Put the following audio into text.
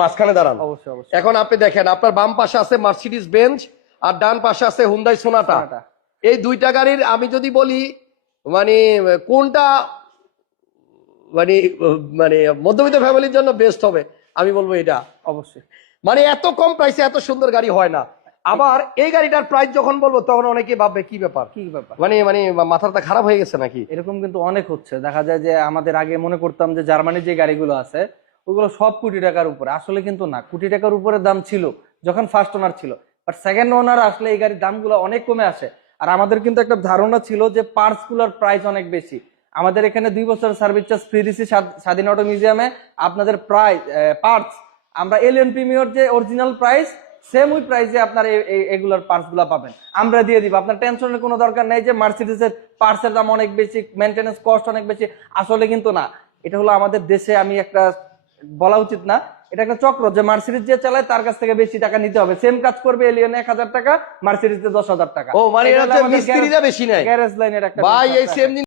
মাঝখানে দাঁড়ান। অবশ্যই অবশ্যই। এখন আপনি দেখেন, আপনার বাম পাশে আছে মার্সিডিজ বেঞ্জ আর ডান পাশে আছে হুন্ডাই সোনাটা। এই দুইটা গাড়ির আমি যদি বলি মানে কোনটা মানে মানে মধ্যবিত্ত ফ্যামিলির জন্য বেস্ট হবে, আমি বলবো এটা। অবশ্যই। মানে এত কম প্রাইসে এত সুন্দর গাড়ি হয় না। আবার এই গাড়িটার প্রাইস যখন বলবো তখন অনেকে ভাববে কি ব্যাপার, কি ব্যাপার, মানে মানে মাথাটা খারাপ হয়ে গেছে নাকি। এরকম কিন্তু অনেক হচ্ছে। দেখা যায় যে আমাদের আগে মনে করতাম যে জার্মানির যে গাড়িগুলো আছে ওগুলো সব কোটি টাকার উপরে, আসলে কিন্তু না। কোটি টাকার উপরে দাম ছিল যখন ফার্স্ট ওনার ছিল, বাট সেকেন্ড ওনার আসলে এই গাড়ির দামগুলো অনেক কমে আসে। আর আমাদের কিন্তু একটা ধারণা ছিল যে পার্টস গুলোর প্রাইস অনেক বেশি। আমাদের এখানে 2 বছর সার্ভিস চার্জ ফ্রি দিচ্ছি স্বাধীন অটো মিউজিয়ামে। আপনাদের প্রাইস পার্টস আমরা এলিয়ন প্রিমিয়ার যে অরিজিনাল প্রাইস, সেম ওই প্রাইসে আপনার এগুলার পার্টস গুলা পাবেন, আমরা দিয়ে দিব। আপনার টেনশনের কোনো দরকার নেই যে মার্সিডিজের পার্টসের দাম অনেক বেশি, মেনটেন্যান্স কস্ট অনেক বেশি। আসলে কিন্তু না, এটা হলো আমাদের দেশে, আমি একটা বলা উচিত না, এটা একটা চক্র যে মার্সিডিজ যে চালায় তার কাছ থেকে বেশি টাকা নিতে হবে। সেম কাজ করবে এলিয়নে 1000 টাকা, মার্সিডিজে 10,000 টাকা। ও মানে মিস্ত্রিরা বেশি নেয় গ্যারেজ লাইনের একটা ভাই। এই সেম